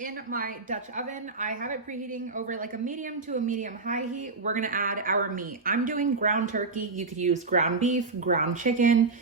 In my Dutch oven, I have it preheating over like a medium to a medium high heat. We're gonna add our meat. I'm doing ground turkey. You could use ground beef, ground chicken,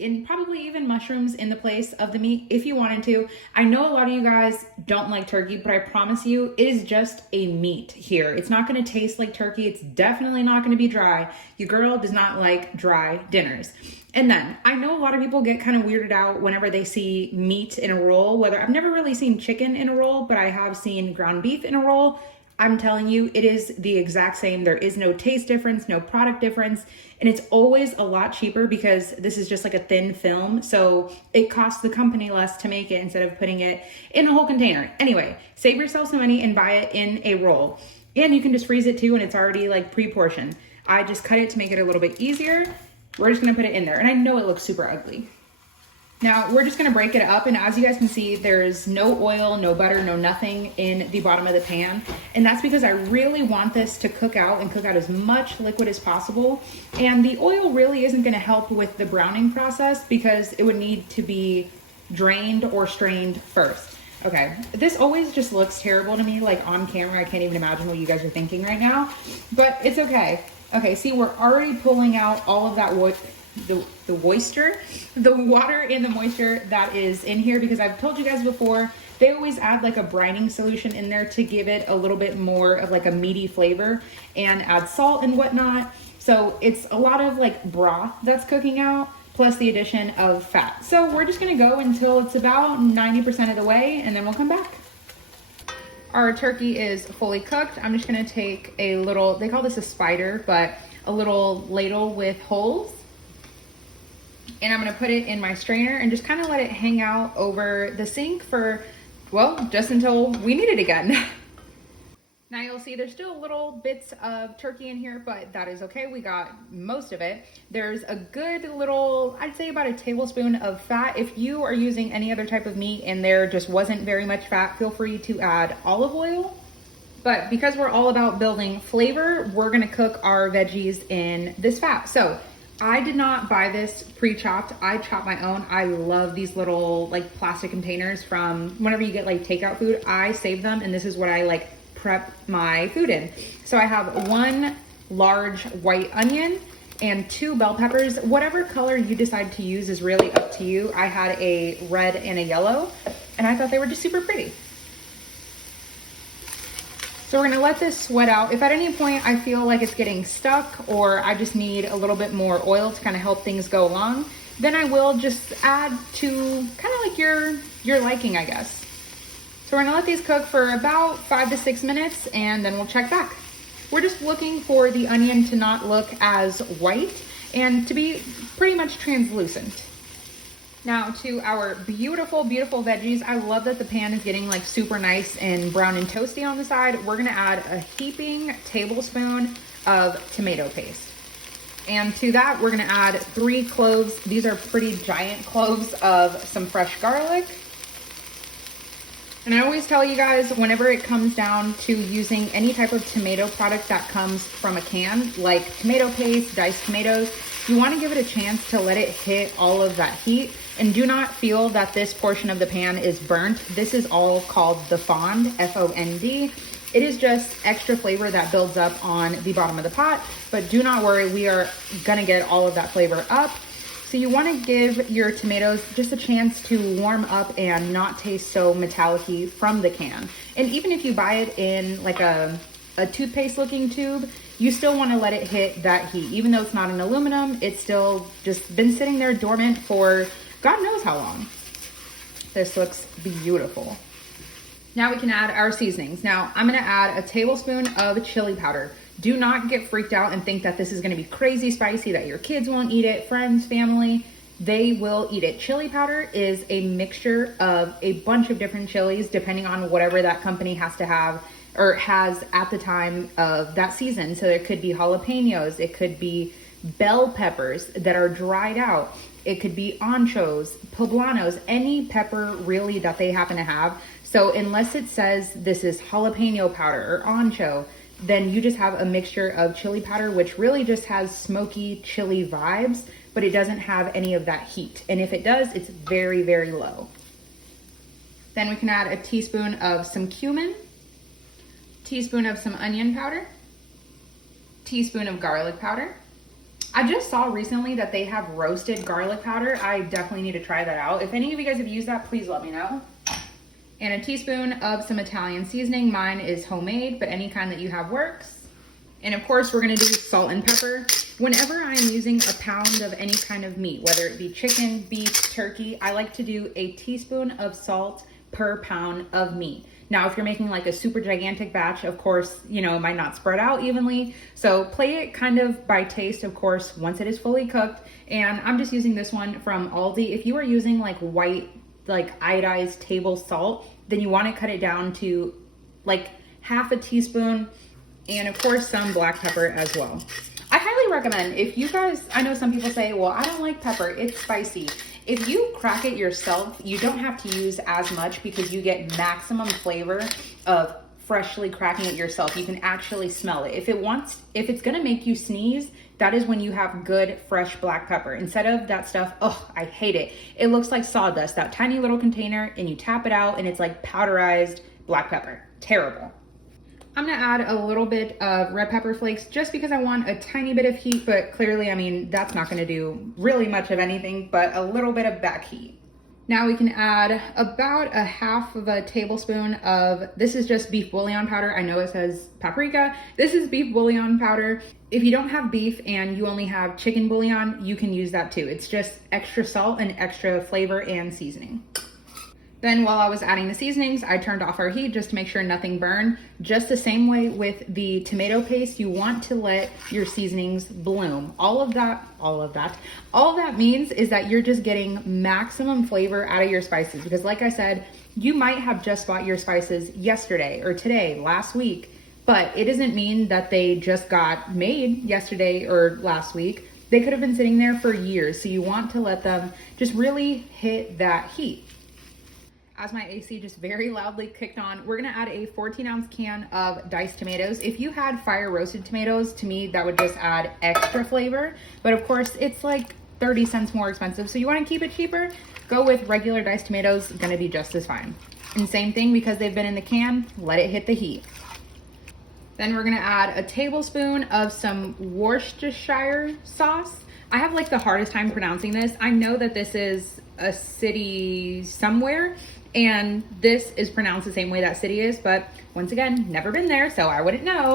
and probably even mushrooms in the place of the meat if you wanted to. I know a lot of you guys don't like turkey, but I promise you it is just a meat here. It's not gonna taste like turkey. It's definitely not gonna be dry. Your girl does not like dry dinners. And then I know a lot of people get kind of weirded out whenever they see meat in a roll, whether I've never really seen chicken in a roll, but I have seen ground beef in a roll. I'm telling you, it is the exact same. There is no taste difference, no product difference. And it's always a lot cheaper because this is just like a thin film. So it costs the company less to make it instead of putting it in a whole container. Anyway, save yourself some money and buy it in a roll. And you can just freeze it too, and it's already like pre-portioned. I just cut it to make it a little bit easier. We're just gonna put it in there. And I know it looks super ugly. Now we're just gonna break it up, and as you guys can see, there's no oil, no butter, no nothing in the bottom of the pan. And that's because I really want this to cook out and cook out as much liquid as possible. And the oil really isn't gonna help with the browning process because it would need to be drained or strained first. Okay, this always just looks terrible to me, like on camera. I can't even imagine what you guys are thinking right now, but it's okay. Okay, see, we're already pulling out all of that the moisture, the water and the moisture that is in here, because I've told you guys before, they always add like a brining solution in there to give it a little bit more of like a meaty flavor and add salt and whatnot. So it's a lot of like broth that's cooking out plus the addition of fat. So we're just gonna go until it's about 90% of the way, and then we'll come back. Our turkey is fully cooked. I'm just gonna take a little, they call this a spider, but a little ladle with holes. And I'm gonna put it in my strainer and just kind of let it hang out over the sink for, well, just until we need it again. Now you'll see there's still little bits of turkey in here, but that is okay. We got most of it. There's a good little, I'd say about a tablespoon of fat. If you are using any other type of meat and there just wasn't very much fat, feel free to add olive oil. But because we're all about building flavor, we're gonna cook our veggies in this fat. So I did not buy this pre-chopped. I chopped my own. I love these little like plastic containers from whenever you get like takeout food. I save them, and this is what I like prep my food in. So I have one large white onion and 2 bell peppers. Whatever color you decide to use is really up to you. I had a red and a yellow, and I thought they were just super pretty. So we're gonna let this sweat out. If at any point I feel like it's getting stuck or I just need a little bit more oil to kind of help things go along, then I will just add to kind of like your liking, I guess. So we're gonna let these cook for about 5 to 6 minutes, and then we'll check back. We're just looking for the onion to not look as white and to be pretty much translucent. Now to our beautiful, beautiful veggies. I love that the pan is getting like super nice and brown and toasty on the side. We're gonna add a heaping tablespoon of tomato paste. And to that, we're gonna add 3 cloves. These are pretty giant cloves of some fresh garlic. And I always tell you guys, whenever it comes down to using any type of tomato product that comes from a can, like tomato paste, diced tomatoes, you want to give it a chance to let it hit all of that heat. And do not feel that this portion of the pan is burnt. This is all called the fond, F-O-N-D. It is just extra flavor that builds up on the bottom of the pot, but do not worry, we are gonna get all of that flavor up. So you want to give your tomatoes just a chance to warm up and not taste so metallic-y from the can. And even if you buy it in like a toothpaste looking tube, you still want to let it hit that heat. Even though it's not an aluminum, it's still just been sitting there dormant for God knows how long. This looks beautiful. Now we can add our seasonings. Now I'm gonna add a tablespoon of chili powder. Do not get freaked out and think that this is gonna be crazy spicy, that your kids won't eat it, friends, family, they will eat it. Chili powder is a mixture of a bunch of different chilies depending on whatever that company has to have or has at the time of that season. So there could be jalapenos, it could be bell peppers that are dried out, it could be anchos, poblanos, any pepper really that they happen to have. So unless it says this is jalapeno powder or ancho, then you just have a mixture of chili powder, which really just has smoky chili vibes, but it doesn't have any of that heat. And if it does, it's very, very low. Then we can add a teaspoon of some cumin, teaspoon of some onion powder, teaspoon of garlic powder. I just saw recently that they have roasted garlic powder. I definitely need to try that out. If any of you guys have used that, please let me know. And a teaspoon of some Italian seasoning. Mine is homemade, but any kind that you have works. And of course, we're gonna do salt and pepper. Whenever I'm using a pound of any kind of meat, whether it be chicken, beef, turkey, I like to do a teaspoon of salt per pound of meat. Now, if you're making like a super gigantic batch, of course, you know, it might not spread out evenly. So play it kind of by taste, of course, once it is fully cooked. And I'm just using this one from Aldi. If you are using like white, like iodized table salt, then you want to cut it down to like half a teaspoon, and of course some black pepper as well. I highly recommend, if you guys, I know some people say, well, I don't like pepper, it's spicy. If you crack it yourself, you don't have to use as much because you get maximum flavor of freshly cracking it yourself. You can actually smell it. If it's gonna make you sneeze, that is when you have good fresh black pepper. Instead of that stuff, oh, I hate it. It looks like sawdust, that tiny little container, and you tap it out and it's like powderized black pepper. Terrible. I'm gonna add a little bit of red pepper flakes just because I want a tiny bit of heat, but clearly, I mean, that's not gonna do really much of anything, but a little bit of back heat. Now we can add about a half of a tablespoon of, this is just beef bouillon powder. I know it says paprika. This is beef bouillon powder. If you don't have beef and you only have chicken bouillon, you can use that too. It's just extra salt and extra flavor and seasoning. Then while I was adding the seasonings, I turned off our heat just to make sure nothing burned. Just the same way with the tomato paste, you want to let your seasonings bloom. All that means is that you're just getting maximum flavor out of your spices. Because like I said, you might have just bought your spices yesterday or today, last week, but it doesn't mean that they just got made yesterday or last week. They could have been sitting there for years. So you want to let them just really hit that heat. As my AC just very loudly kicked on, we're gonna add a 14-ounce can of diced tomatoes. If you had fire roasted tomatoes, to me, that would just add extra flavor. But of course, it's like 30 cents more expensive. So you wanna keep it cheaper, go with regular diced tomatoes, gonna be just as fine. And same thing, because they've been in the can, let it hit the heat. Then we're gonna add a tablespoon of some Worcestershire sauce. I have like the hardest time pronouncing this. I know that this is a city somewhere, and this is pronounced the same way that city is, but once again, never been there, so I wouldn't know.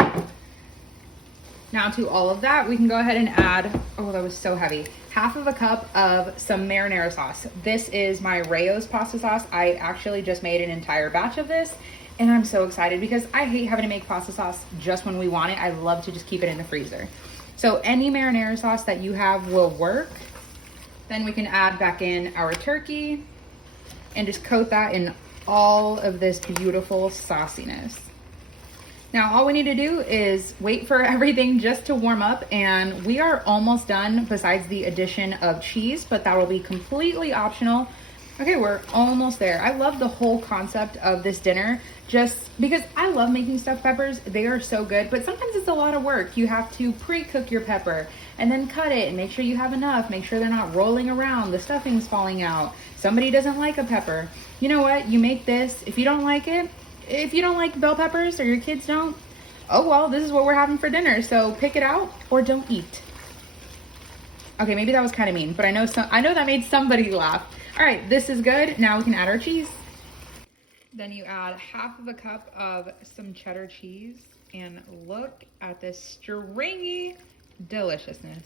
Now to all of that, we can go ahead and add, oh, that was so heavy, half of a cup of some marinara sauce. This is my Rayo's pasta sauce. I actually just made an entire batch of this, and I'm so excited because I hate having to make pasta sauce just when we want it. I love to just keep it in the freezer. So any marinara sauce that you have will work. Then we can add back in our turkey and just coat that in all of this beautiful sauciness. Now, all we need to do is wait for everything just to warm up, and we are almost done besides the addition of cheese, but that will be completely optional. Okay, we're almost there. I love the whole concept of this dinner just because I love making stuffed peppers. They are so good, but sometimes it's a lot of work. You have to pre-cook your pepper and then cut it and make sure you have enough. Make sure they're not rolling around, the stuffing's falling out. Somebody doesn't like a pepper. You know what? You make this. If you don't like it, if you don't like bell peppers or your kids don't, oh well, this is what we're having for dinner. So pick it out or don't eat. Okay, maybe that was kind of mean, but I know that made somebody laugh. All right, this is good. Now we can add our cheese. Then you add half of a cup of some cheddar cheese, and look at this stringy deliciousness.